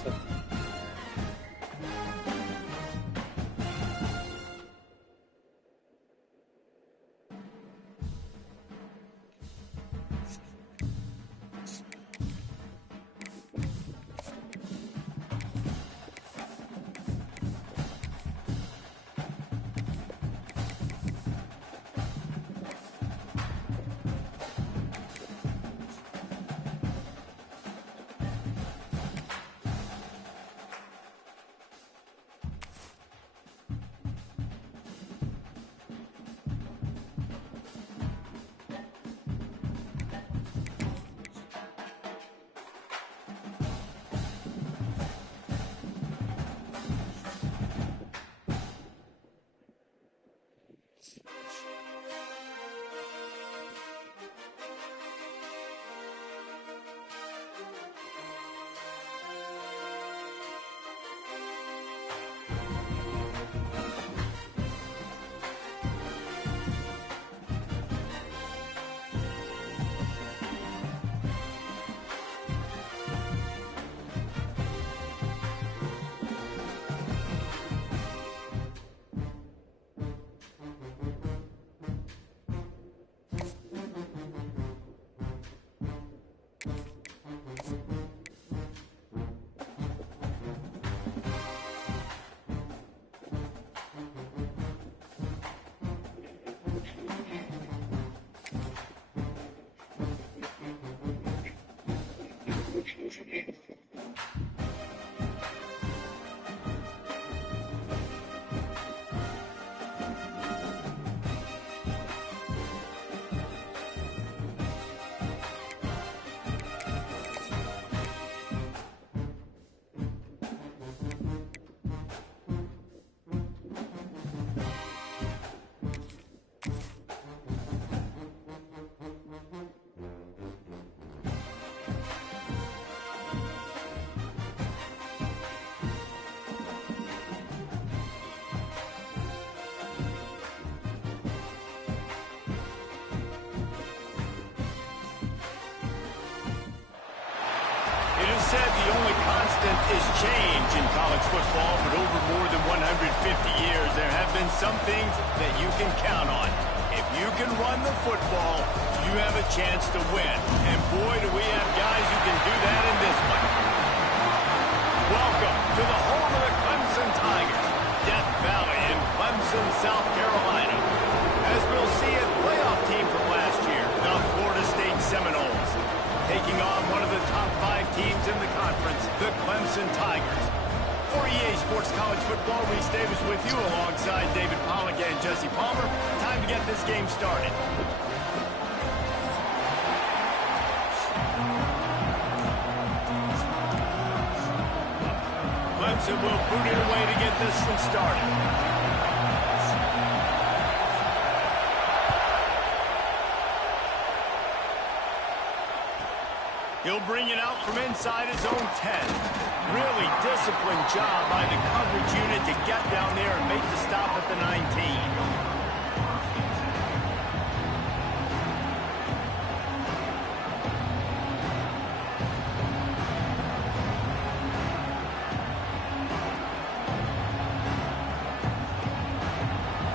Clemson. Said the only constant is change in college football, but over more than 150 years, there have been some things that you can count on. If you can run the football, you have a chance to win. And boy, do we have guys who can do that in this one. Welcome to the home of the Clemson Tigers, Death Valley in Clemson, South Carolina. As we'll see, a playoff team from last year, the Florida State Seminoles, taking on one of the top 5 teams in the conference, the Clemson Tigers. For EA Sports College Football, Reese Davis with you alongside David Pollock and Jesse Palmer. Time to get this game started. Clemson will boot it away to get this one started. He'll bring it out from inside his own 10. Really disciplined job by the coverage unit to get down there and make the stop at the 19.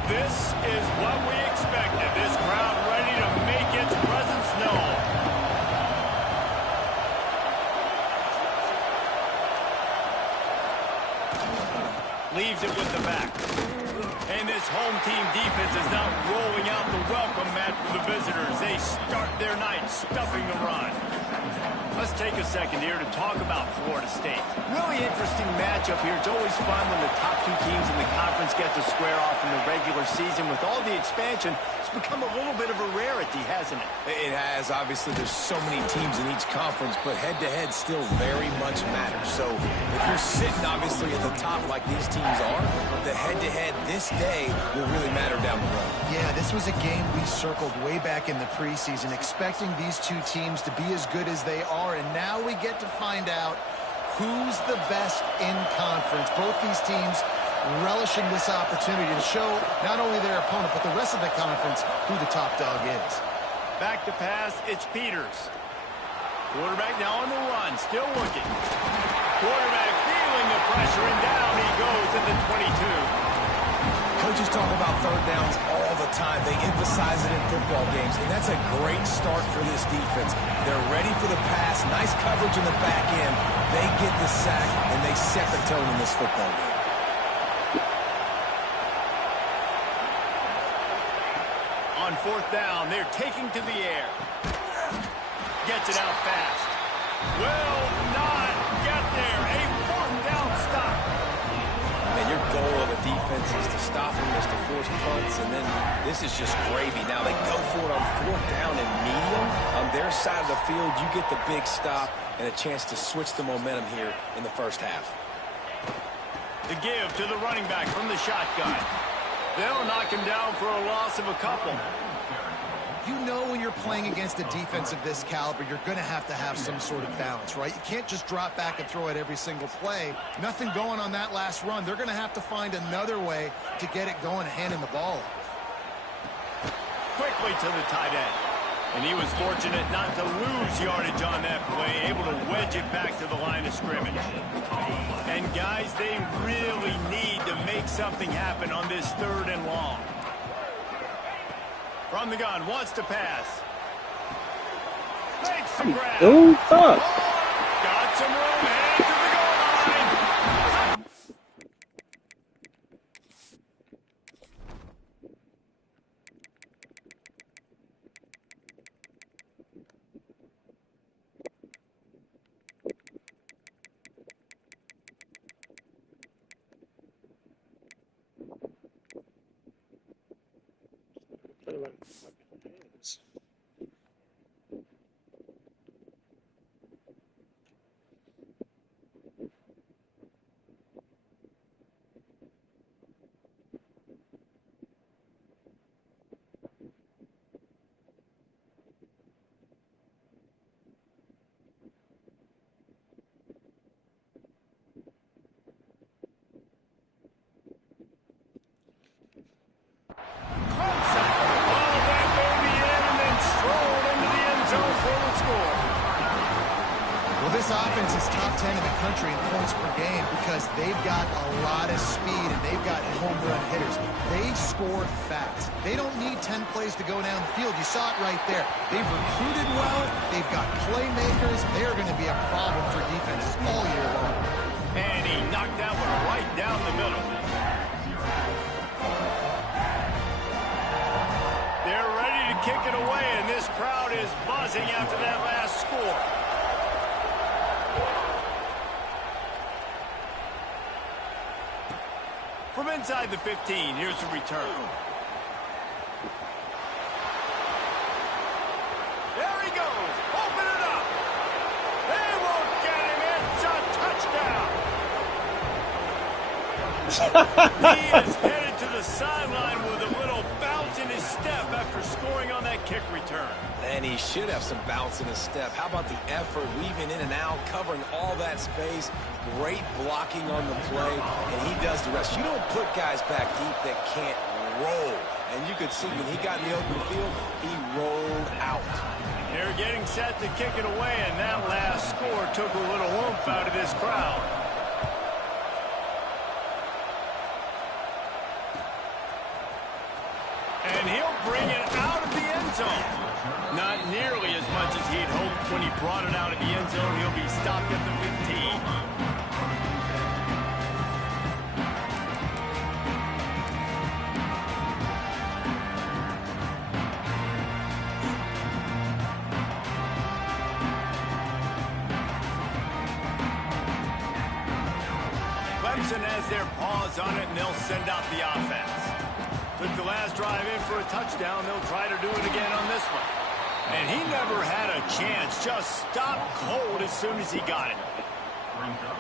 This is what we expected. This crowd ready to make its presence known. Leaves it with the back. And this home team defense is now rolling out the welcome mat for the visitors. They start their night stuffing the run. Let's take a second here to talk about Florida State. Really interesting matchup here. It's always fun when the top 2 teams in the conference get to square off in the regular season. With all the expansion, it's become a little bit of a rarity, hasn't it? It has. Obviously, there's so many teams in each conference, but head-to-head still very much matters. So if you're sitting, obviously, at the top like these teams are, the head-to-head this day will really matter down the road. Yeah, this was a game we circled way back in the preseason, expecting these 2 teams to be as good as they are, and now we get to find out who's the best in conference. Both these teams relishing this opportunity to show not only their opponent, but the rest of the conference who the top dog is. Back to pass, it's Peters. Quarterback now on the run, still looking. Quarterback feeling the pressure, and down he goes at the 22. Coaches talk about third downs all the time. They emphasize it in football games, and that's a great start for this defense. They're ready for the pass, nice coverage in the back end. They get the sack, and they set the tone in this football game. On fourth down, they're taking to the air. Gets it out fast. Will not get there. A fourth down stop. And your goal of a defense is to stop them, is to force punts, and then this is just gravy. Now they go for it on fourth down and medium. On their side of the field, you get the big stop and a chance to switch the momentum here in the first half. The give to the running back from the shotgun. They'll knock him down for a loss of a couple. You know when you're playing against a defense of this caliber, you're going to have some sort of balance, right? You can't just drop back and throw it every single play. Nothing going on that last run. They're going to have to find another way to get it going, handing the ball off. Quickly to the tight end. And he was fortunate not to lose yardage on that play, able to wedge it back to the line of scrimmage. And guys, they really need to make something happen on this third and long. From the gun, wants to pass. Makes the grab. Oh, fuck. Got some room, head to the goal line. Clemson. Oh, that baby in and then strolled into the end zone for the score. Well, this offense is top 10 in the country in points per game because they've got a lot of speed and they've got home run hitters. They score fast. They don't need 10 plays to go down the field. You saw it right there. They've recruited well. They've got playmakers. They are going to be a problem for defenses all year long. And he knocked that one right down the middle. They're ready to kick it away, and this crowd is buzzing after that last score. From inside the 15, here's the return. There he goes. Open it up. They won't get him. It's a touchdown. He is headed to the sideline with a little bounce in his step after scoring on that kick return. And he should have some bounce in his step. How about the effort, weaving in and out, covering all that space. Great blocking on the play, and he does the rest. You don't put guys back deep that can't roll. And you could see when he got in the open field, he rolled out. They're getting set to kick it away, and that last score took a little oomph out of this crowd. And he'll bring it out of the end zone. Not nearly as much as he'd hoped when he brought it out of the end zone. He'll be stopped at the 15. Clemson has their paws on it, and they'll send out the offense. Took the last drive in for a touchdown. They'll try to do it again on this one. And he never had a chance. Just stopped cold as soon as he got it.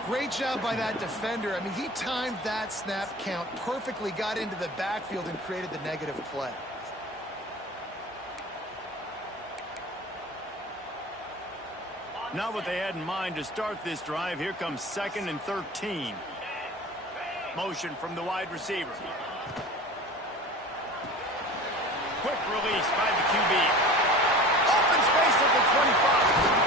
Great job by that defender. I mean, he timed that snap count perfectly, got into the backfield, and created the negative play. Not what they had in mind to start this drive. Here comes 2nd and 13. Motion from the wide receiver. Quick release by the QB. Open space at the 25.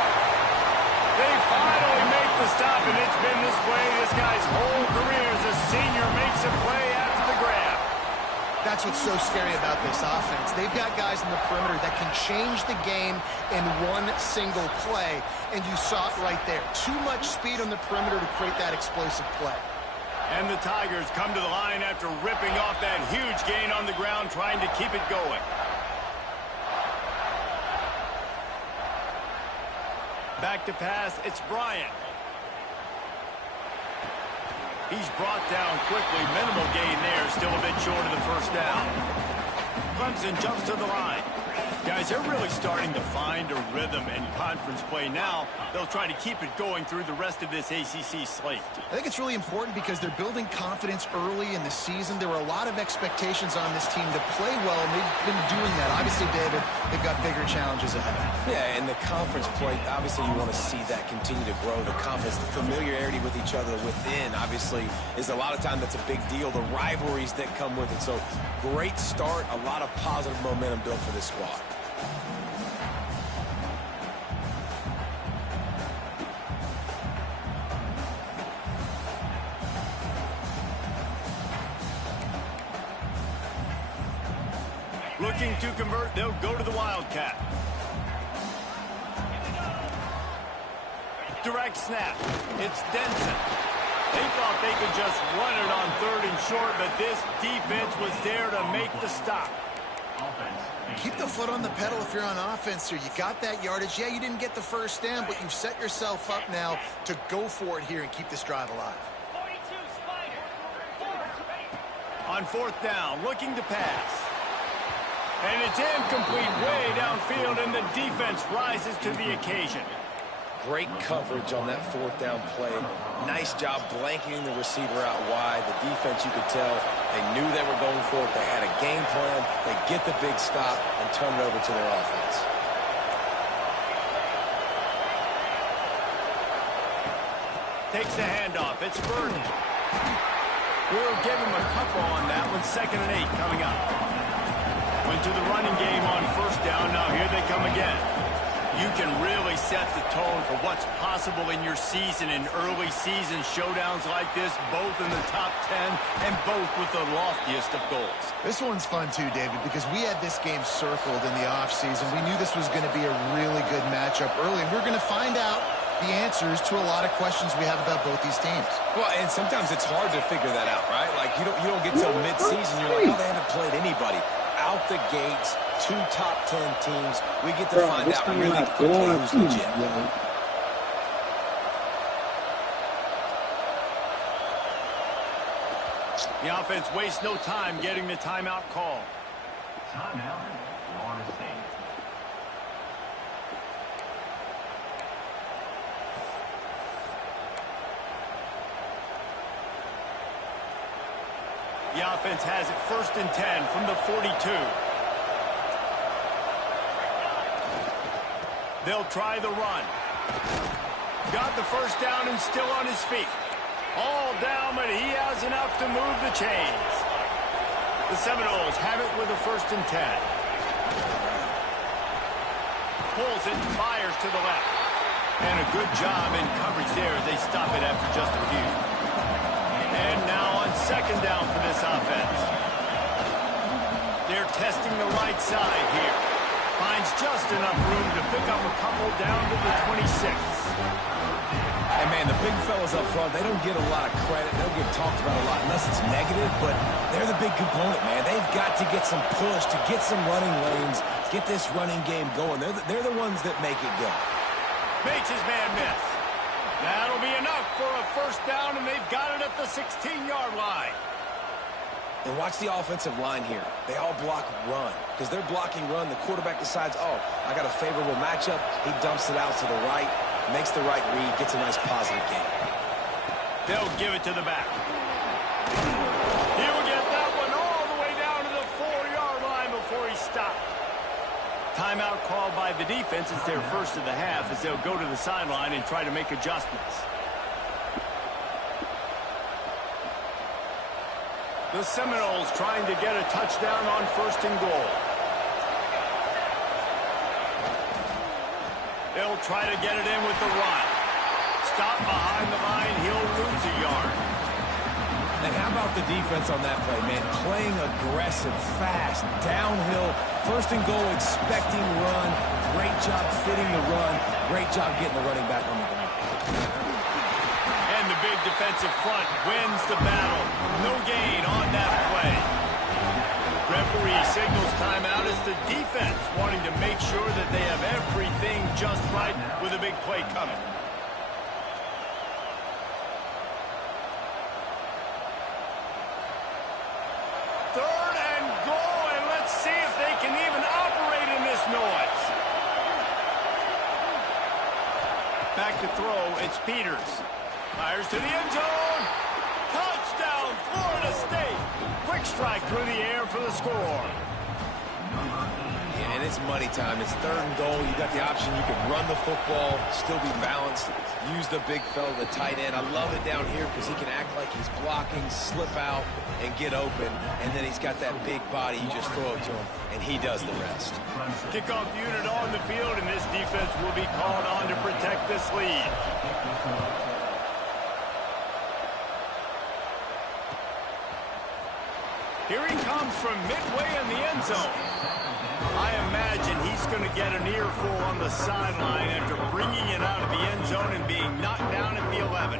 That's what's so scary about this offense. They've got guys in the perimeter that can change the game in one single play, and you saw it right there. Too much speed on the perimeter to create that explosive play. And the Tigers come to the line after ripping off that huge gain on the ground, trying to keep it going. Back to pass, it's Bryant. He's brought down quickly. Minimal gain there. Still a bit short of the first down. Clemson jumps to the line. Guys, they're really starting to find a rhythm in conference play now. They'll try to keep it going through the rest of this ACC slate. I think it's really important because they're building confidence early in the season. There were a lot of expectations on this team to play well, and they've been doing that. Obviously, David, they've got bigger challenges ahead. Yeah, and the conference play, obviously you want to see that continue to grow. The confidence, the familiarity with each other within, obviously, is a lot of time that's a big deal. The rivalries that come with it. So, great start, a lot of positive momentum built for this squad. Looking to convert, they'll go to the Wildcat. Direct snap. It's Denson. They thought they could just run it on 3rd and short, but this defense was there to make the stop. Keep the foot on the pedal if you're on offense here. You got that yardage. Yeah, you didn't get the first down, but you've set yourself up now to go for it here and keep this drive alive. On 4th down, looking to pass. And it's incomplete way downfield, and the defense rises to the occasion. Great coverage on that 4th down play. Nice job blanketing the receiver out wide. The defense, you could tell, they knew they were going for it. They had a game plan. They get the big stop and turn it over to their offense. Takes the handoff. It's Burton. We'll give him a couple on that one. 2nd and 8 coming up. Went to the running game on 1st down. Now here they come again. You can really set the tone for what's possible in your season in early season showdowns like this, both in the top 10 and both with the loftiest of goals. This one's fun too, David, because we had this game circled in the offseason. We knew this was going to be a really good matchup early, and we're going to find out the answers to a lot of questions we have about both these teams. Well, and sometimes it's hard to figure that out, right? Like, you don't get till mid-season. You're like, oh, they haven't played anybody. Out the gates, 2 top 10 teams. We get to find out really quickly who's legit. The offense wastes no time getting the timeout call. Timeout, Florida State. The offense has it 1st and 10 from the 42. They'll try the run. Got the first down and still on his feet. All down, but he has enough to move the chains. The Seminoles have it with a 1st and 10. Pulls it, fires to the left. And a good job in coverage there as they stop it after just a few. And now on 2nd down for this offense. They're testing the right side here. Finds just enough room to pick up a couple down to the 26. And, man, the big fellas up front, they don't get a lot of credit. They don't get talked about a lot unless it's negative, but they're the big component, man. They've got to get some push, to get some running lanes, get this running game going. They're the ones that make it go. Makes his man miss. That'll be enough for a 1st down, and they've got it at the 16-yard line. And watch the offensive line here. They all block run. Because they're blocking run, the quarterback decides, oh, I got a favorable matchup. He dumps it out to the right, makes the right read, gets a nice positive gain. They'll give it to the back. He'll get that one all the way down to the 4-yard line before he stopped. Timeout called by the defense. It's their first of the half as they'll go to the sideline and try to make adjustments. The Seminoles trying to get a touchdown on 1st and goal. They'll try to get it in with the run. Stop behind the line. He'll lose a yard. And how about the defense on that play, man? Playing aggressive, fast, downhill, first and goal, expecting run. Great job fitting the run. Great job getting the running back on the ground. And the big defensive front wins the battle. No gain on that play. Referee signals timeout as the defense wanting to make sure that they have everything just right with a big play coming. Third and goal, and let's see if they can even operate in this noise. Back to throw, it's Peters. Fires to the end zone. Touchdown, Florida State. Quick strike through the air for the score. Yeah, and it's money time. It's third and goal. You got the option. You can run the football, still be balanced, use the big fella, the tight end. I love it down here because he can act like he's blocking, slip out, and get open. And then he's got that big body. You just throw it to him, and he does the rest. Kickoff unit on the field, and this defense will be called on to protect this lead. Here he comes from midway in the end zone. I imagine he's going to get an earful on the sideline after bringing it out of the end zone and being knocked down at the 11.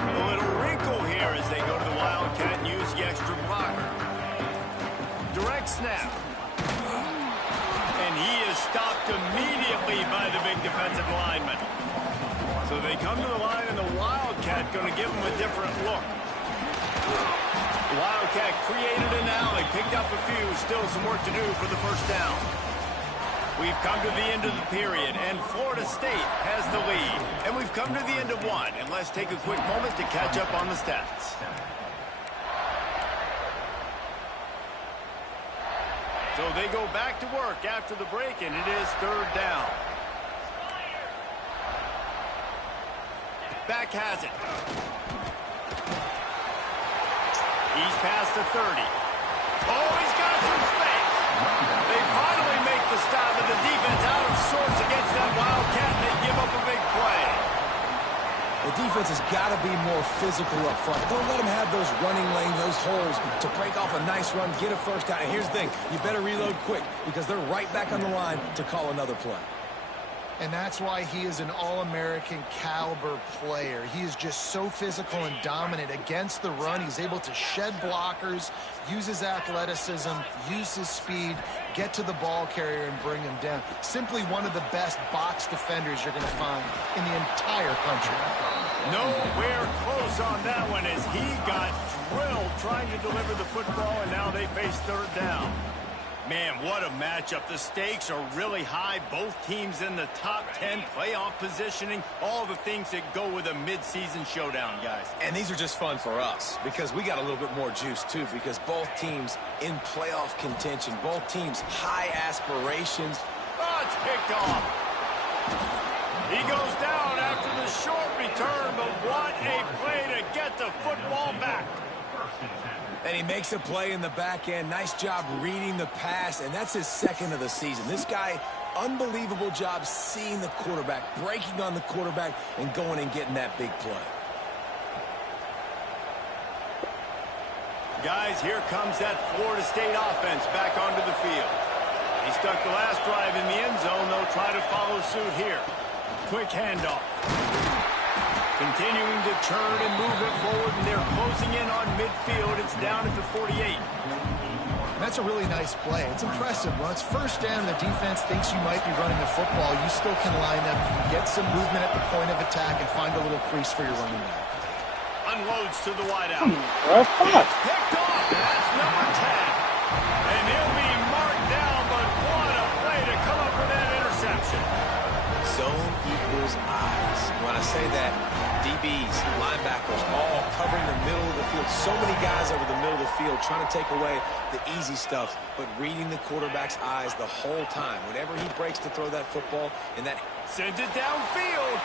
A little wrinkle here as they go to the Wildcat and use the extra blocker. Direct snap. And he is stopped immediately by the big defensive lineman. So they come to the line, and the Wildcat going to give him a different look. The Wildcat created an alley, picked up a few, still some work to do for the first down. We've come to the end of the period, and Florida State has the lead. And we've come to the end of one, and let's take a quick moment to catch up on the stats. So they go back to work after the break, and it is third down. Back has it. He's past the 30. Oh, he's got some space. They finally make the stop, and the defense out of sorts against that Wildcat, and they give up a big play. The defense has got to be more physical up front. Don't let them have those running lanes, those holes to break off a nice run, get a first down. And here's the thing, you better reload quick because they're right back on the line to call another play. And that's why he is an all-American caliber player. He is just so physical and dominant against the run. He's able to shed blockers, use his athleticism, use his speed, get to the ball carrier and bring him down. Simply one of the best box defenders you're going to find in the entire country. Nowhere close on that one as he got drilled trying to deliver the football, and now they face third down. Man, what a matchup. The stakes are really high. Both teams in the top 10, playoff positioning, all the things that go with a midseason showdown, guys. And these are just fun for us because we got a little bit more juice, too, because both teams in playoff contention, both teams high aspirations. Oh, it's picked off. He goes down after the short return, but what a play to get the football back. And he makes a play in the back end. Nice job reading the pass, and that's his second of the season. This guy, unbelievable job seeing the quarterback, breaking on the quarterback, and going and getting that big play. Guys, here comes that Florida State offense back onto the field. He stuck the last drive in the end zone. They'll try to follow suit here. Quick handoff. Continuing to turn and move it forward, and they're closing in on midfield. It's down at the 48. That's a really nice play. It's impressive. When it's first down, the defense thinks you might be running the football. You still can line up, get some movement at the point of attack, and find a little crease for your running back. Unloads to the wideout. Picked off. That's number 10. And he'll be marked down, but what a play to come up with that interception. Zone equals eyes. When I say that, DBs, linebackers, all covering the middle of the field. So many guys over the middle of the field trying to take away the easy stuff, but reading the quarterback's eyes the whole time. Whenever he breaks to throw that football, and that sends it downfield.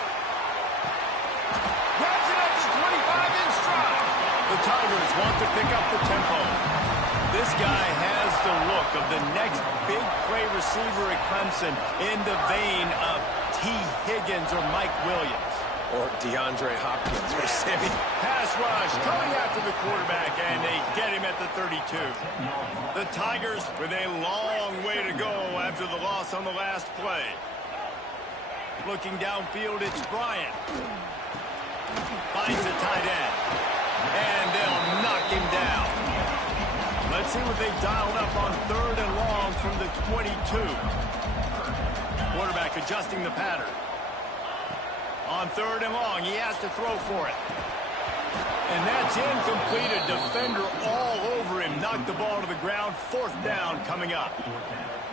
Grabs it up to 25 in stride. The Tigers want to pick up the tempo. This guy has the look of the next big play receiver at Clemson in the vein of T. Higgins or Mike Williams. Or DeAndre Hopkins or Sammy. Pass rush coming after the quarterback, and they get him at the 32. The Tigers with a long way to go after the loss on the last play. Looking downfield, it's Bryant. Finds the tight end. And they'll knock him down. Let's see what they've dialed up on 3rd and long from the 22. Quarterback adjusting the pattern. On 3rd and long, he has to throw for it. And that's incomplete. A defender all over him. Knocked the ball to the ground. 4th down coming up.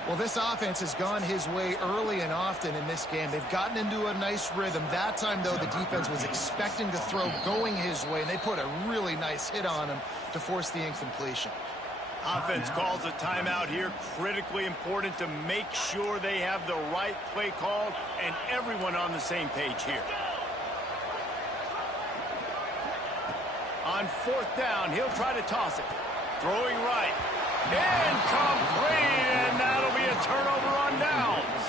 Well, this offense has gone his way early and often in this game. They've gotten into a nice rhythm. That time, though, the defense was expecting to throw going his way, and they put a really nice hit on him to force the incompletion. Offense calls a timeout here. Critically important to make sure they have the right play called and everyone on the same page here. On 4th down, he'll try to toss it. Throwing right. Incomplete, and that'll be a turnover on downs.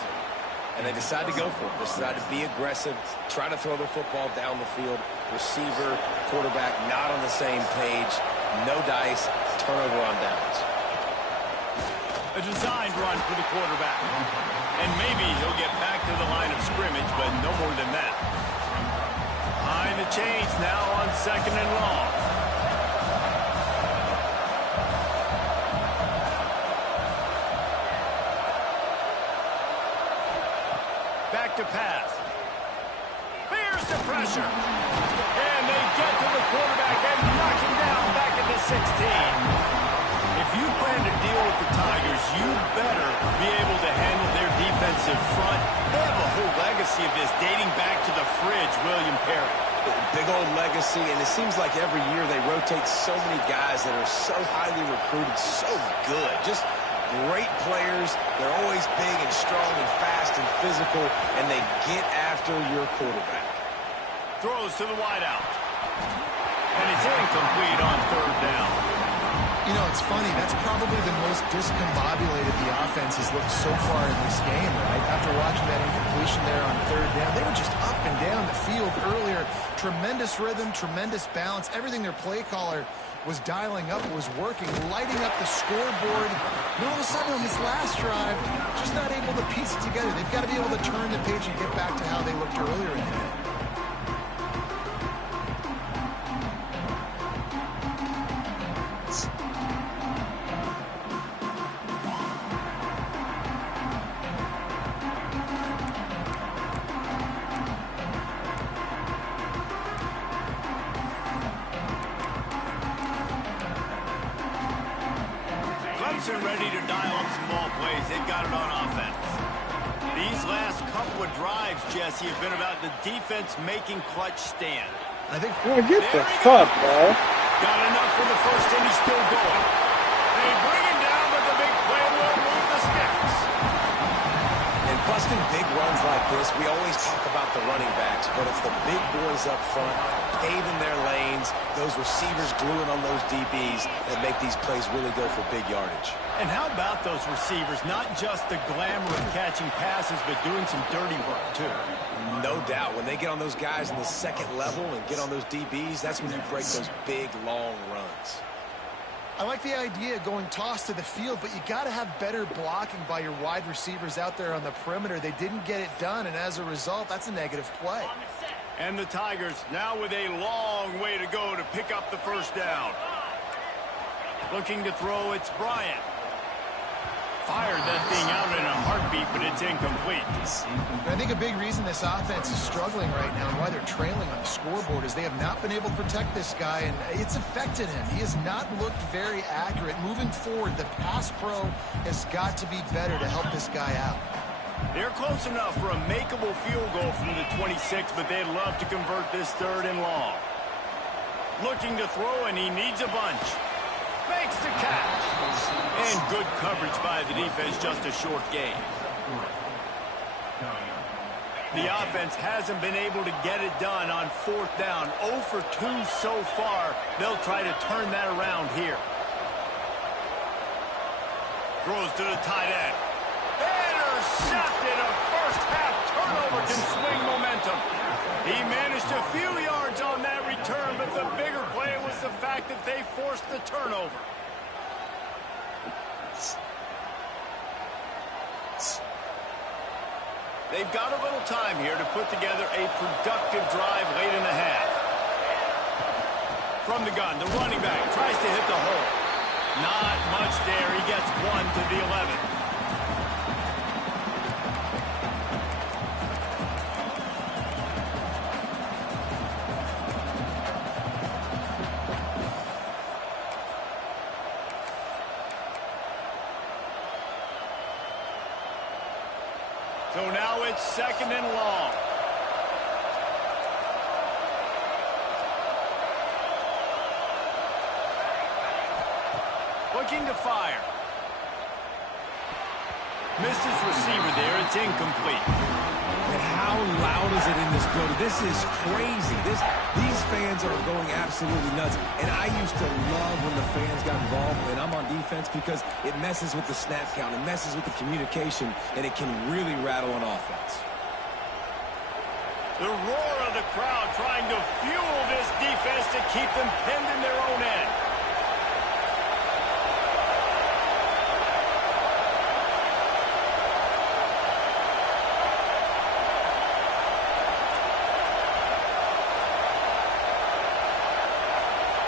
And they decide to go for it. They decide to be aggressive, try to throw the football down the field. Receiver, quarterback, not on the same page. No dice, turnover on downs. A designed run for the quarterback. And maybe he'll get back to the line of scrimmage, but no more than that. Behind the chains now on 2nd and long. Back to pass. Here's the pressure. And they get to the quarterback and knock him down back at the 16. If you plan to deal with the Tigers, you better be able to handle their defensive front. They have a whole legacy of this dating back to the fridge, William Perry. Big old legacy, and it seems like every year they rotate so many guys that are so highly recruited, so good. Just great players. They're always big and strong and fast and physical, and they get after your quarterback. Throws to the wideout. And it's incomplete on 3rd down. You know, it's funny. That's probably the most discombobulated the offense has looked so far in this game, right? After watching that incompletion there on 3rd down, they were just up and down the field earlier. Tremendous rhythm, tremendous balance. Everything their play caller was dialing up was working, lighting up the scoreboard. And all of a sudden on this last drive, just not able to piece it together. They've got to be able to turn the page and get back to how they looked earlier in the game. Clemson ready to dial up some ball plays. They've got it on offense. These last couple of drives, Jesse, have been about the defense making clutch stand. I think. Yeah, get the fuck, bro. Got enough for the first, and he's still going. They bring him down, but the big play will move the sticks. And busting big runs like this, we always talk about the running backs, but it's the big boys up front, paving their lanes, those receivers gluing on those DBs that make these plays really go for big yardage. And how about those receivers? Not just the glamour of catching passes, but doing some dirty work, too. No doubt. When they get on those guys in the 2nd level and get on those DBs, that's when you break those big, long runs. I like the idea of going toss to the field, but you got to have better blocking by your wide receivers out there on the perimeter. They didn't get it done, and as a result, that's a negative play. And the Tigers now with a long way to go to pick up the 1st down. Looking to throw, it's Bryant. Fired that thing out in a heartbeat, but it's incomplete. I think a big reason this offense is struggling right now and why they're trailing on the scoreboard is they have not been able to protect this guy, and it's affected him. He has not looked very accurate. Moving forward, the pass pro has got to be better to help this guy out. They're close enough for a makeable field goal from the 26, but they'd love to convert this 3rd and long. Looking to throw, and he needs a bunch. Makes the catch. And good coverage by the defense, just a short gain. The offense hasn't been able to get it done on 4th down. 0 for 2 so far. They'll try to turn that around here. Throws to the tight end. Intercepted. A first-half turnover can swing momentum. He managed a few yards on that return, but the bigger play was the fact that they forced the turnover. They've got a little time here to put together a productive drive late in the half. From the gun, the running back tries to hit the hole. Not much there. He gets one to the 11. So now it's 2nd and long. Looking to fire. Misses receiver there. It's incomplete. And how loud is it in this building? This is crazy. These fans are going absolutely nuts. And I used to love when the fans got involved, and I'm on defense, because it messes with the snap count. It messes with the communication, and it can really rattle an offense. The roar of the crowd trying to fuel this defense to keep them pinned in their own end.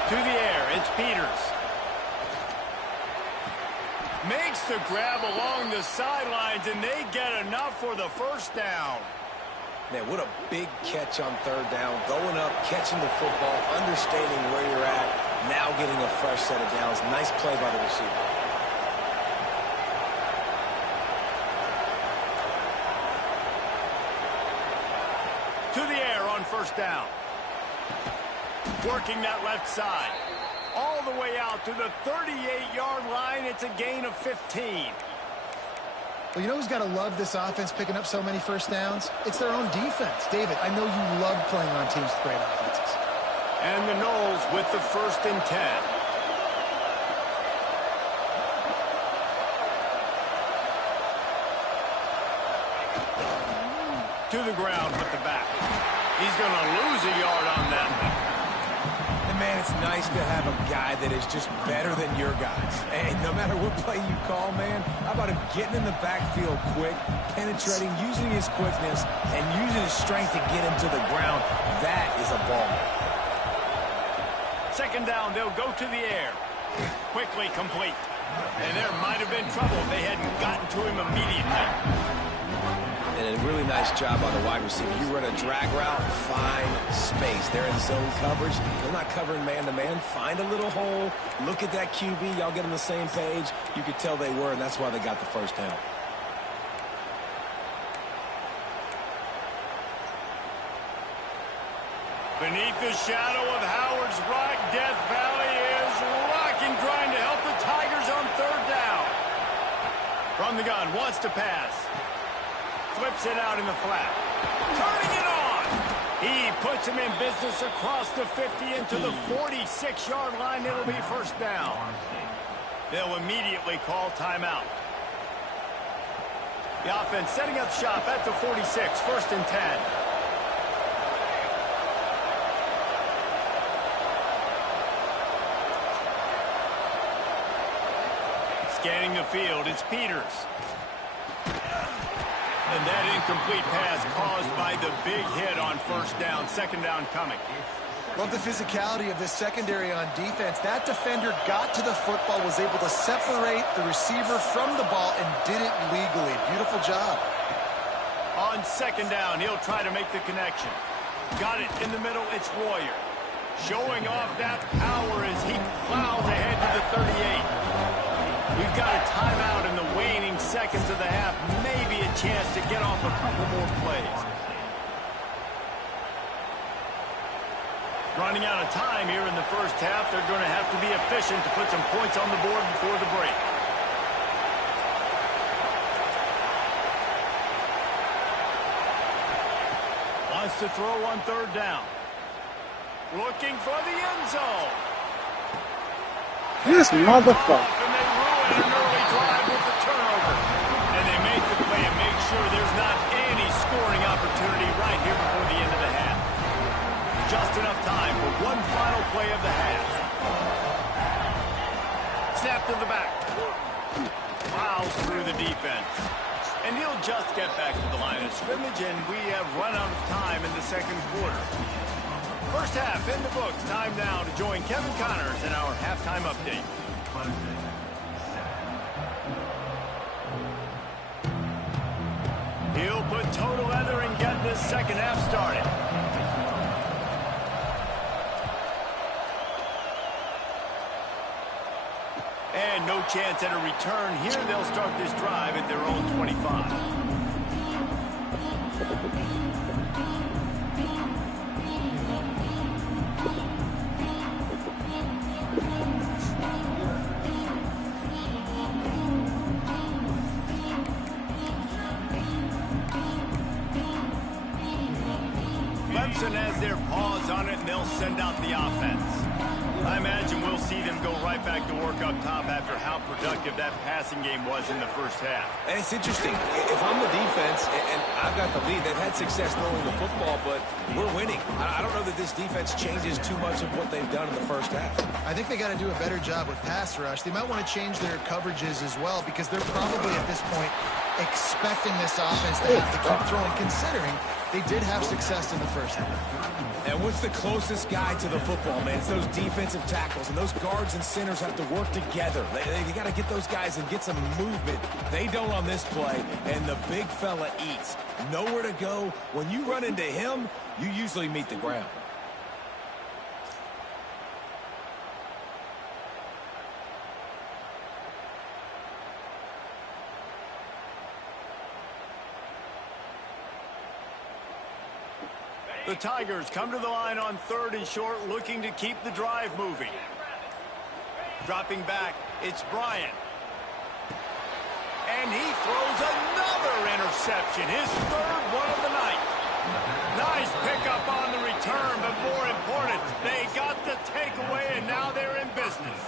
To the air, it's Peters. Makes the grab along the sidelines, and they get enough for the first down. Man, what a big catch on 3rd down. Going up, catching the football, understanding where you're at, now getting a fresh set of downs. Nice play by the receiver. To the air on 1st down. Working that left side. All the way out to the 38-yard line. It's a gain of 15. Well, you know who's got to love this offense picking up so many first downs? It's their own defense. David, I know you love playing on teams with great offenses. And the Knowles with the 1st and 10. To the ground with the back. He's going to lose a yard on that one. And, man, it's nice to have a guy that is just better than your guys. And no matter what play you call, man, how about him getting in the backfield quick, penetrating, using his quickness, and using his strength to get him to the ground. That is a ball. 2nd down, they'll go to the air. Quickly complete. And there might have been trouble if they hadn't gotten to him immediately. And a really nice job by the wide receiver. You run a drag route, find space. They're in zone coverage. They're not covering man-to-man. Find a little hole. Look at that QB. Y'all get on the same page. You could tell they were, and that's why they got the first down. Beneath the shadow of Howard's Rock, Death Valley is rocking, trying to help the Tigers on 3rd down. From the gun, wants to pass. Flips it out in the flat. Turning it on. He puts him in business across the 50 into the 46-yard line. It'll be 1st down. They'll immediately call timeout. The offense setting up shop at the 46, 1st and 10. Scanning the field, it's Peters. And that incomplete pass caused by the big hit on 1st down. 2nd down coming. Love the physicality of this secondary on defense. That defender got to the football, was able to separate the receiver from the ball, and did it legally. Beautiful job. On 2nd down, he'll try to make the connection. Got it in the middle, it's Royer. Showing off that power as he plows ahead to the 38. We've got a timeout in the waning seconds of the half. Maybe a chance to get off a couple more plays. Running out of time here in the 1st half. They're going to have to be efficient to put some points on the board before the break. Wants to throw on 3rd down. Looking for the end zone. This motherfucker. And they ruin an early drive grab with the turnover. And they make the play and make sure there's not any scoring opportunity right here before the end of the half. Just enough time for one final play of the half. Snap to the back. Plows through the defense. And he'll just get back to the line of scrimmage, and we have run out of time in the second quarter. First half in the books. Time now to join Kevin Connors in our halftime update. Clemson, 7. He'll put total leather and get this second half started. And no chance at a return here. They'll start this drive at their own 25. Clemson has their paws on it, and they'll send out the offense. I imagine we'll see them go right back to work up top after how productive that passing game was in the first half. And it's interesting. If I'm the defense and I've got the lead, they've had success throwing the football, but we're winning. I don't know that this defense changes too much of what they've done in the first half. I think they got to do a better job with pass rush. They might want to change their coverages as well, because they're probably at this point expecting this offense to have to keep throwing, considering they did have success in the first half. And what's the closest guy to the football, man? It's those defensive tackles, and those guards and centers have to work together. They got to get those guys and get some movement. They don't on this play, and the big fella eats. Nowhere to go. When you run into him, you usually meet the ground. The Tigers come to the line on 3rd and short, looking to keep the drive moving. Dropping back, it's Bryant. And he throws another interception, his 3rd one of the night. Nice pickup on the return, but more important, they got the takeaway, and now they're in business.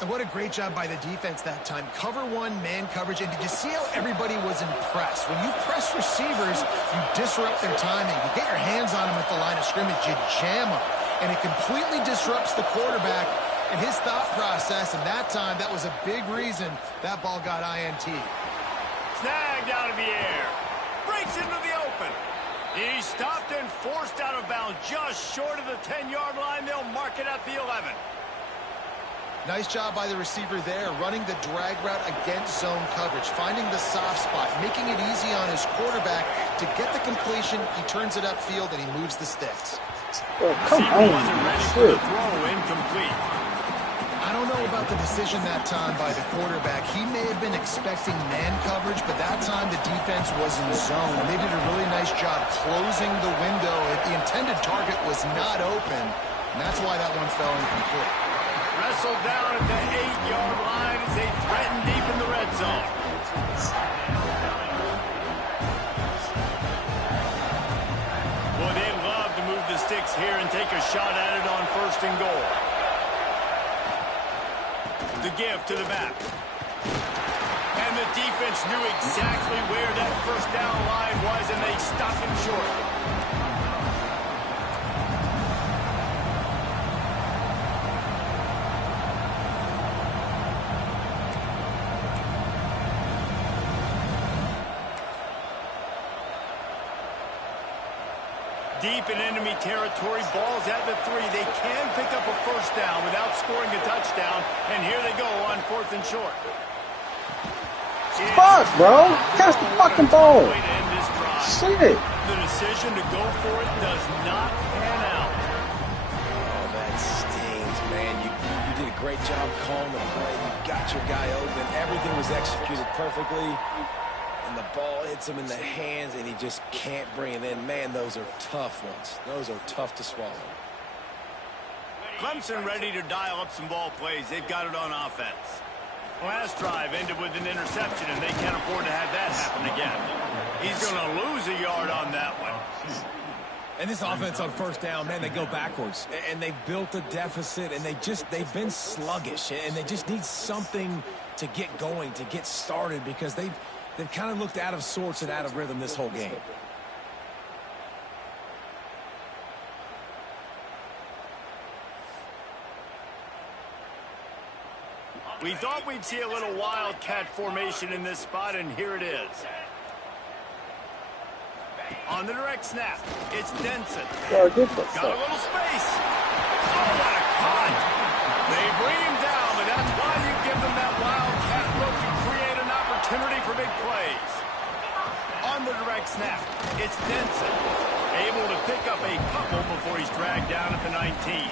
And what a great job by the defense that time. Cover one, man coverage. And did you see how everybody was impressed? When you press receivers, you disrupt their timing. You get your hands on them at the line of scrimmage. You jam them. And it completely disrupts the quarterback and his thought process. And that time, that was a big reason that ball got INT. Snagged out of the air. Breaks into the open. He's stopped and forced out of bounds just short of the 10-yard line. They'll mark it at the 11. Nice job by the receiver there, running the drag route against zone coverage, finding the soft spot, making it easy on his quarterback to get the completion. He turns it upfield, and he moves the sticks. Oh, come on. Wasn't ready for the throw, incomplete. I don't know about the decision that time by the quarterback. He may have been expecting man coverage, but that time the defense was in zone. They did a really nice job closing the window. The intended target was not open, and that's why that one fell incomplete. Wrestled down at the 8-yard line as they threaten deep in the red zone. Boy, they love to move the sticks here and take a shot at it on 1st and goal. The give to the back. And the defense knew exactly where that 1st down line was, and they stopped him short. Deep in enemy territory, balls at the 3. They can pick up a 1st down without scoring a touchdown, and here they go on 4th and short. Fuck, bro. Catch the fucking ball. Shit. The decision to go for it does not pan out. Oh, that stings, man. You did a great job calling the play. You got your guy open. Everything was executed perfectly. And the ball hits him in the hands, and he just can't bring it in. Man, those are tough ones. Those are tough to swallow. Clemson ready to dial up some ball plays. They've got it on offense. Last drive ended with an interception, and they can't afford to have that happen again. He's going to lose a yard on that one. And this offense on first down, man, they go backwards. And they've built a deficit, and they've been sluggish. And they just need something to get going, to get started, because they've kind of looked out of sorts and out of rhythm this whole game. We thought we'd see a little wildcat formation in this spot, and here it is. On the direct snap, it's Denson. Got a little space. Oh, what a cut. They bring him down, but that's why you give them that wildcat look and create an opportunity for big plays. On the direct snap, it's Denson. Able to pick up a couple before he's dragged down at the 19.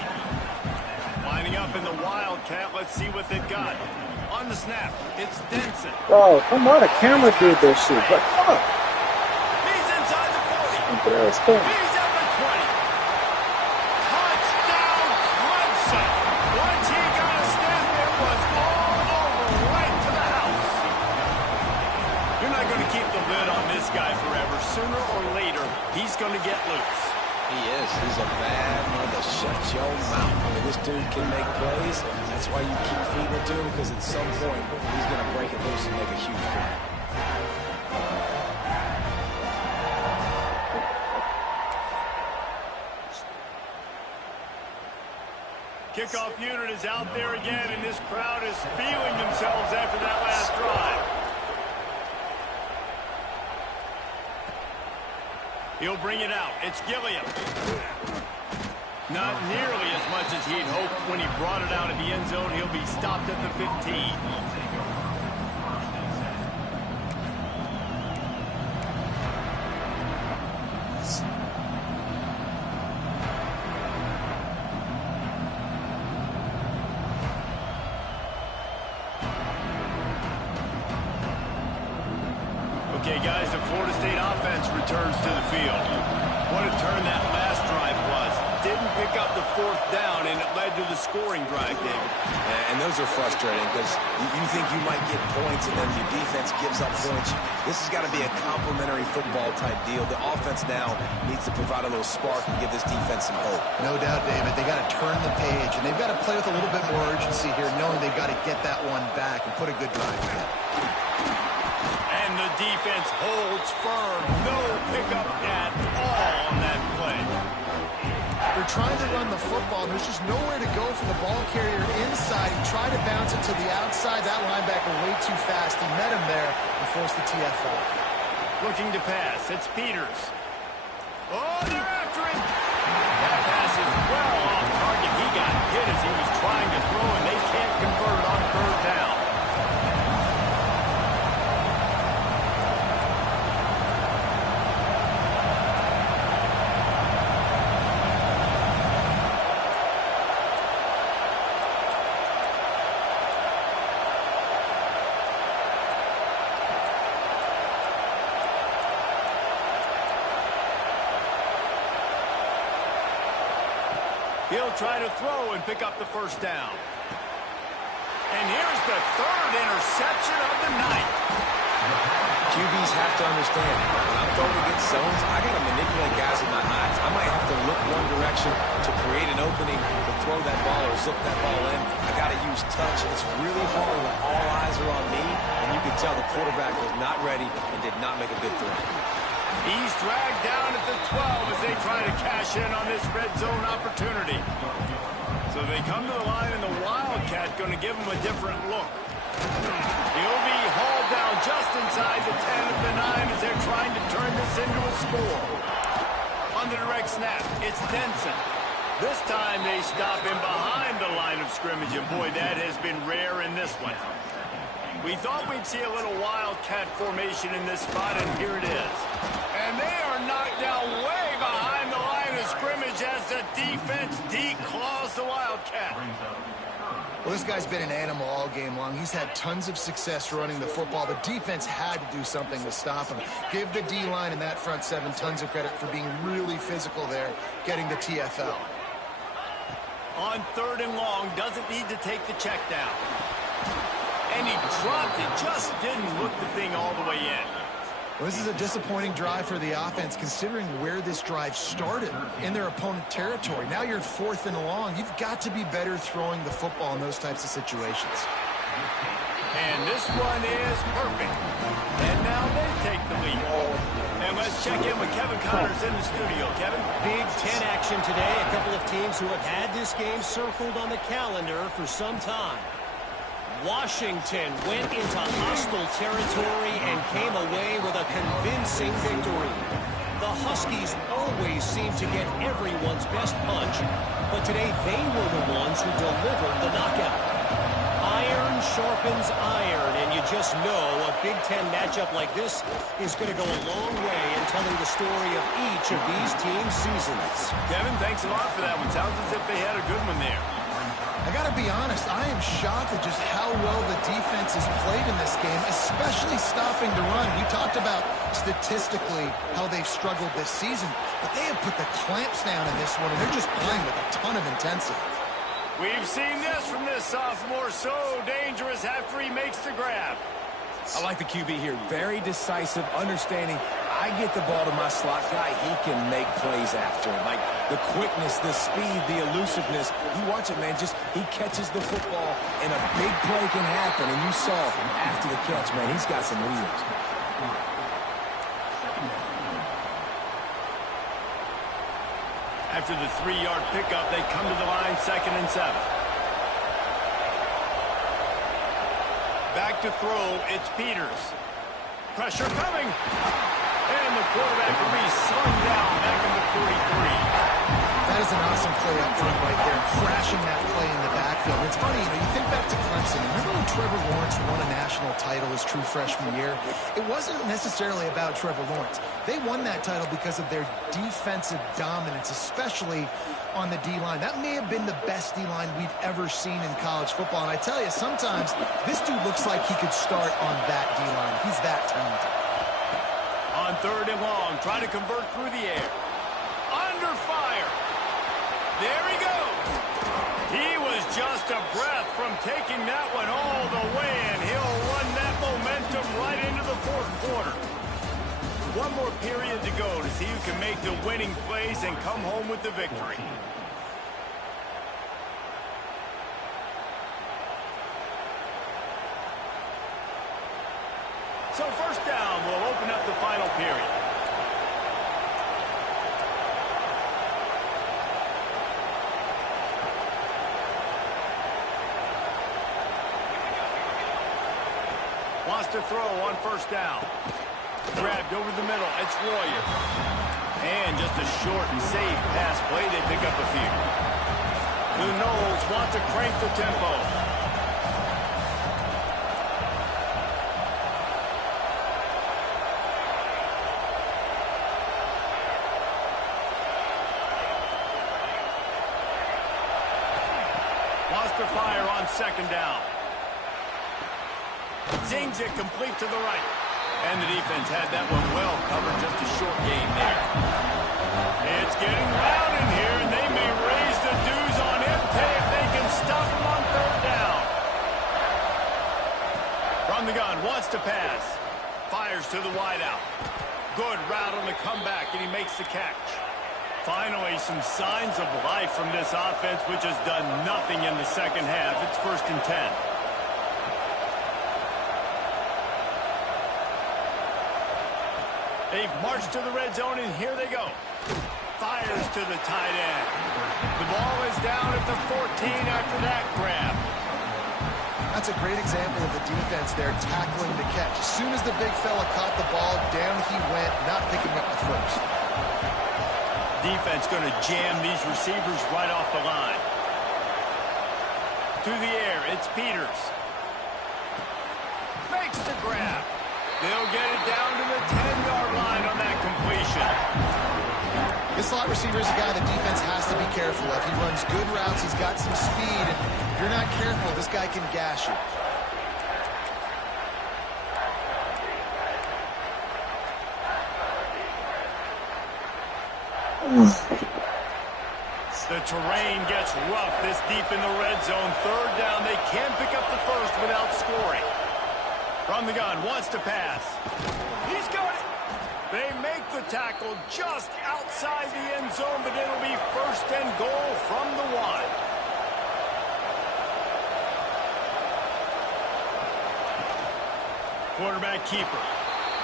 Lining up in the wildcat, let's see what they've got. On the snap, it's Denson. Oh, come on, a camera did this shit. But come on. He's inside the 40. He's at the 20. Touchdown, Clemson. Once he got a step, it was all over, right to the house. You're not going to keep the lid on this guy forever. Sooner or later, he's going to get loose. He is. He's a bad mother. Shut your mouth. I mean, this dude can make plays. That's why you keep feeding it to him, because at some point, he's going to break it loose and make a huge play. Kickoff unit is out there again, and this crowd is feeling themselves after that last drive. He'll bring it out. It's Gilliam. Not nearly as much as he'd hoped when he brought it out of the end zone. He'll be stopped at the 15. Okay, guys, the Florida State offense returns to the field. What a turn that last drive was. Didn't pick up the fourth down, and it led to the scoring drive, David. And those are frustrating, because you think you might get points, and then your defense gives up points. This has got to be a complimentary football-type deal. The offense now needs to provide a little spark and give this defense some hope. No doubt, David. They got to turn the page, and they've got to play with a little bit more urgency here, knowing they've got to get that one back and put a good drive in. And the defense holds firm. No pickup at all on that play. They're trying to run the football, and there's just nowhere to go for the ball carrier inside. He tried to bounce it to the outside. That linebacker way too fast. He met him there and forced the TFL. Looking to pass. It's Peters. Oh, they're after him. That pass is well off target. He got hit as he was trying to throw, and they can't convert on third down. He'll try to throw and pick up the first down. And here's the third interception of the night. QBs have to understand, when I'm throwing against zones, I got to manipulate guys with my eyes. I might have to look one direction to create an opening to throw that ball or zip that ball in. I got to use touch. It's really hard when all eyes are on me, and you can tell the quarterback was not ready and did not make a good throw. He's dragged down at the 12 as they try to cash in on this red zone opportunity. So they come to the line, and the Wildcat going to give him a different look. He'll be hauled down just inside the 10 of the 9 as they're trying to turn this into a score. On the direct snap, it's Denson. This time they stop him behind the line of scrimmage, and boy, that has been rare in this one. We thought we'd see a little Wildcat formation in this spot, and here it is. And they are knocked down way behind the line of scrimmage as the defense declaws the Wildcat. Well, this guy's been an animal all game long. He's had tons of success running the football. The defense had to do something to stop him. Give the D-line and that front seven tons of credit for being really physical there, getting the TFL. On third and long, doesn't need to take the check down. And he dropped it, just didn't look the thing all the way in. Well, this is a disappointing drive for the offense, considering where this drive started, in their opponent territory. Now you're 4th and long. You've got to be better throwing the football in those types of situations. And this one is perfect. And now they take the lead. And let's check in with Kevin Connors in the studio. Kevin? Big Ten action today. A couple of teams who have had this game circled on the calendar for some time. Washington went into hostile territory and came away with a convincing victory. The Huskies always seem to get everyone's best punch, but today they were the ones who delivered the knockout. Iron sharpens iron, and you just know a Big Ten matchup like this is going to go a long way in telling the story of each of these teams' seasons. Kevin, thanks a lot for that one. Sounds as if they had a good one there. I got to be honest, I am shocked at just how well the defense has played in this game, especially stopping the run. We talked about statistically how they've struggled this season, but they have put the clamps down in this one, and they're just playing with a ton of intensity. We've seen this from this sophomore, so dangerous after he makes the grab. I like the QB here. Very decisive, understanding. I get the ball to my slot guy, he can make plays after it. Like the quickness, the speed, the elusiveness. You watch it, man. Just he catches the football, and a big play can happen. And you saw after the catch, man, he's got some wheels. After the 3-yard pickup, they come to the line, 2nd and 7. Back to throw, it's Peters. Pressure coming. And the quarterback will be slung down back in the 43. That is an awesome play up front right there, crashing that play in the backfield. It's funny, you think back to Clemson. Remember when Trevor Lawrence won a national title his true freshman year? It wasn't necessarily about Trevor Lawrence. They won that title because of their defensive dominance, especially on the D-line. That may have been the best D-line we've ever seen in college football. And I tell you, sometimes this dude looks like he could start on that D-line. He's that talented. On 3rd and long, try to convert through the air. Under fire. There he goes. He was just a breath from taking that one all the way, and he'll run that momentum right into the 4th quarter. One more period to go to see who can make the winning plays and come home with the victory. So 1st down will open up the final period. Wants to throw on 1st down. Grabbed over the middle. It's Royer. And just a short and safe pass play. They pick up a few. The Knowles want to crank the tempo. Wants to fire on 2nd down. Zings it complete to the right. And the defense had that one well covered. Just a short gain there. It's getting loud in here, and they may raise the dues on MT if they can stop him on 3rd down. From the gun, wants to pass. Fires to the wideout. Good route on the comeback, and he makes the catch. Finally, some signs of life from this offense, which has done nothing in the 2nd half. It's 1st and 10. They've marched to the red zone, and here they go. Fires to the tight end. The ball is down at the 14 after that grab. That's a great example of the defense there tackling the catch. As soon as the big fella caught the ball, down he went, not picking up the first. Defense going to jam these receivers right off the line. To the air, it's Peters. Makes the grab. They'll get it down to the 10-yard line on that completion. This slot receiver is a guy the defense has to be careful of. He runs good routes. He's got some speed. And if you're not careful, this guy can gash you. The terrain gets rough this deep in the red zone. 3rd down. They can't pick up the first without scoring. From the gun, wants to pass. He's got it. They make the tackle just outside the end zone, but it'll be 1st and goal from the 1. Quarterback keeper.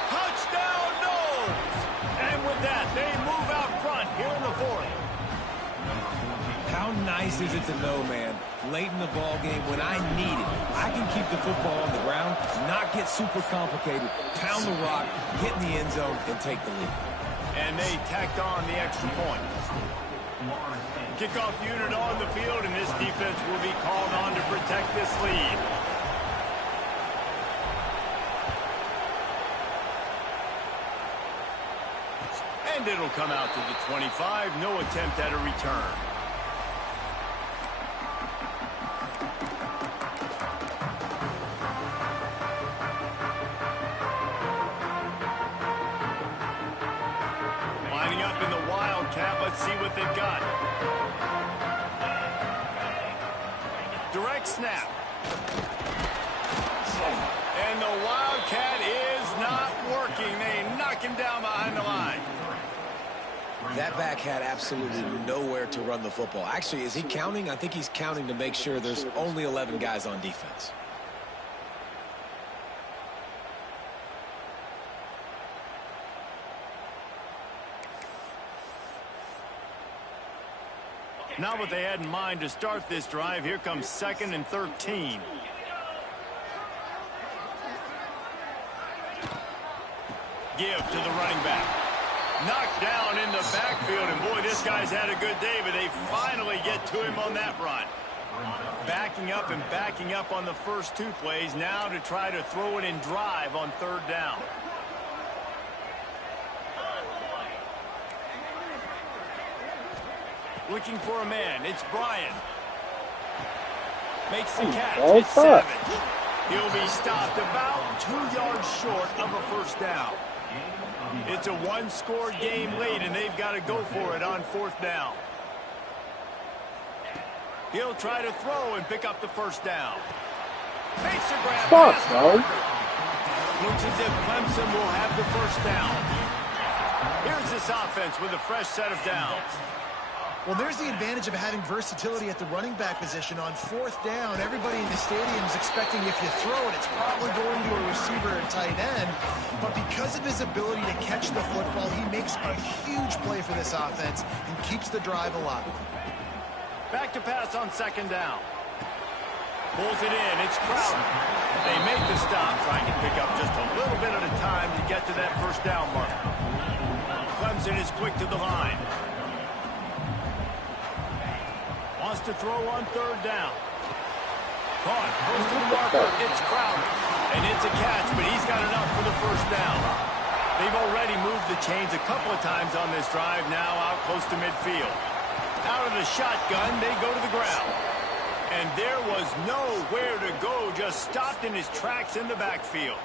Touchdown, Knowles! And with that, they move out front here in the 4th. How nice is it to know, man, late in the ball game when I need it, I can keep the football on the ground, not get super complicated, pound the rock, get in the end zone, and take the lead. And they tacked on the extra point. Kickoff unit on the field, and this defense will be called on to protect this lead. And it'll come out to the 25. No attempt at a return. Lining up in the Wildcat. Let's see what they've got. Direct snap. And the Wildcat is not working. They knock him down behind the line. That back had absolutely nowhere to run the football. Actually, is he counting? I think he's counting to make sure there's only 11 guys on defense. Not what they had in mind to start this drive. Here comes 2nd and 13. Give to the running back. Knocked down in the backfield, and boy, this guy's had a good day, but they finally get to him on that run. Backing up and backing up on the first 2 plays, now to try to throw it in drive on 3rd down. Looking for a man, it's Bryant. Makes the catch, it's Savage. He'll be stopped about 2 yards short of a 1st down. It's a 1-score game late, and they've got to go for it on 4th down. He'll try to throw and pick up the 1st down. Makes a grab. Looks as if Clemson will have the 1st down. Here's this offense with a fresh set of downs. Well, there's the advantage of having versatility at the running back position. On 4th down, everybody in the stadium is expecting if you throw it, it's probably going to a receiver or tight end. But because of his ability to catch the football, he makes a huge play for this offense and keeps the drive alive. Back to pass on 2nd down. Pulls it in. It's Crowder. They make the stop, trying to pick up just a little bit at a time to get to that 1st down mark. Clemson is quick to the line. Wants to throw on 3rd down. Caught. Goes to the marker. It's Crowder. And it's a catch, but he's got enough for the 1st down. They've already moved the chains a couple of times on this drive, now out close to midfield. Out of the shotgun, they go to the ground. And there was nowhere to go, just stopped in his tracks in the backfield.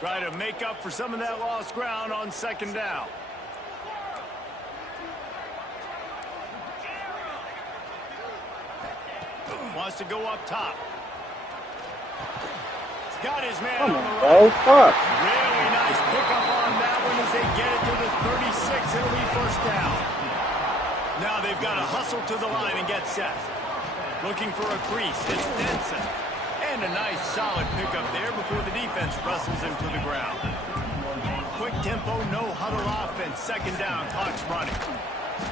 Try to make up for some of that lost ground on 2nd down. Wants to go up top. He's got his man on the right. Really nice pickup on that one as they get it to the 36. It'll be 1st down. Now they've got to hustle to the line and get set. Looking for a crease. It's Denson. And a nice solid pickup there before the defense wrestles him to the ground. Quick tempo, no huddle offense. 2nd down, clock's running.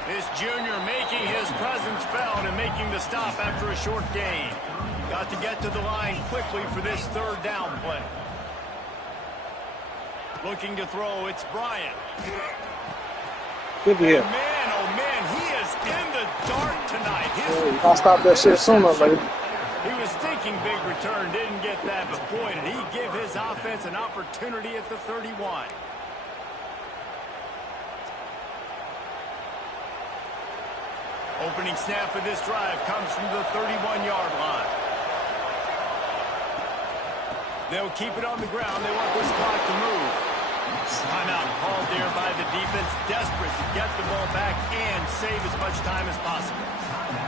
This junior making his presence felt and making the stop after a short gain. Got to get to the line quickly for this 3rd down play. Looking to throw, it's Bryant. Good here. Man, oh man, he is in the dark tonight. I'll stop that shit sooner or later. He was thinking big return, didn't get that, but boy, did he give his offense an opportunity at the 31. Opening snap of this drive comes from the 31-yard line. They'll keep it on the ground. They want this clock to move. Timeout called there by the defense, desperate to get the ball back and save as much time as possible.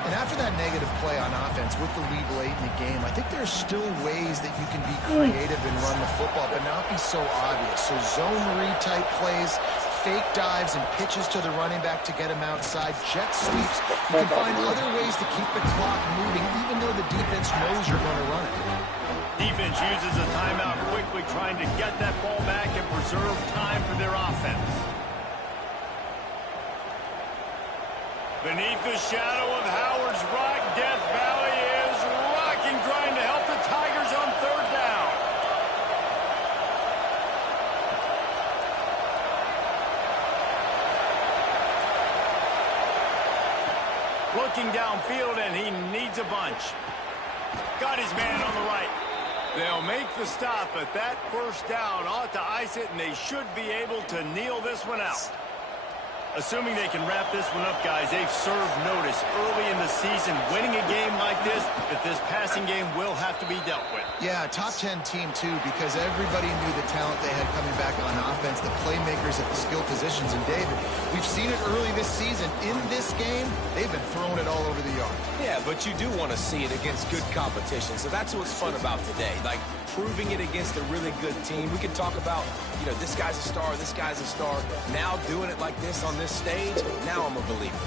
And after that negative play on offense with the lead late in the game, I think there's still ways that you can be creative and run the football, but not be so obvious. So zone read type plays, fake dives and pitches to the running back to get him outside, jet sweeps. You can find other ways to keep the clock moving, even though the defense knows you're going to run it. Defense uses a timeout quickly, trying to get that ball back and preserve time for their offense. Beneath the shadow of Howard's Rock, Death Valley is rocking, trying to help the Tigers on third down. Looking downfield, and he needs a bunch. Got his man on the right. They'll make the stop, but that first down ought to ice it, and they should be able to kneel this one out. Assuming they can wrap this one up, guys, they've served notice early in the season. Winning a game like this, that this passing game will have to be dealt with. Yeah, top 10 team, too, because everybody knew the talent they had coming back on offense, the playmakers at the skill positions. And, David, we've seen it early this season. In this game, they've been throwing it all over the yard. Yeah, but you do want to see it against good competition. So that's what's fun about today. Like, proving it against a really good team. We can talk about, you know, this guy's a star, this guy's a star. Now doing it like this on this stage, now I'm a believer.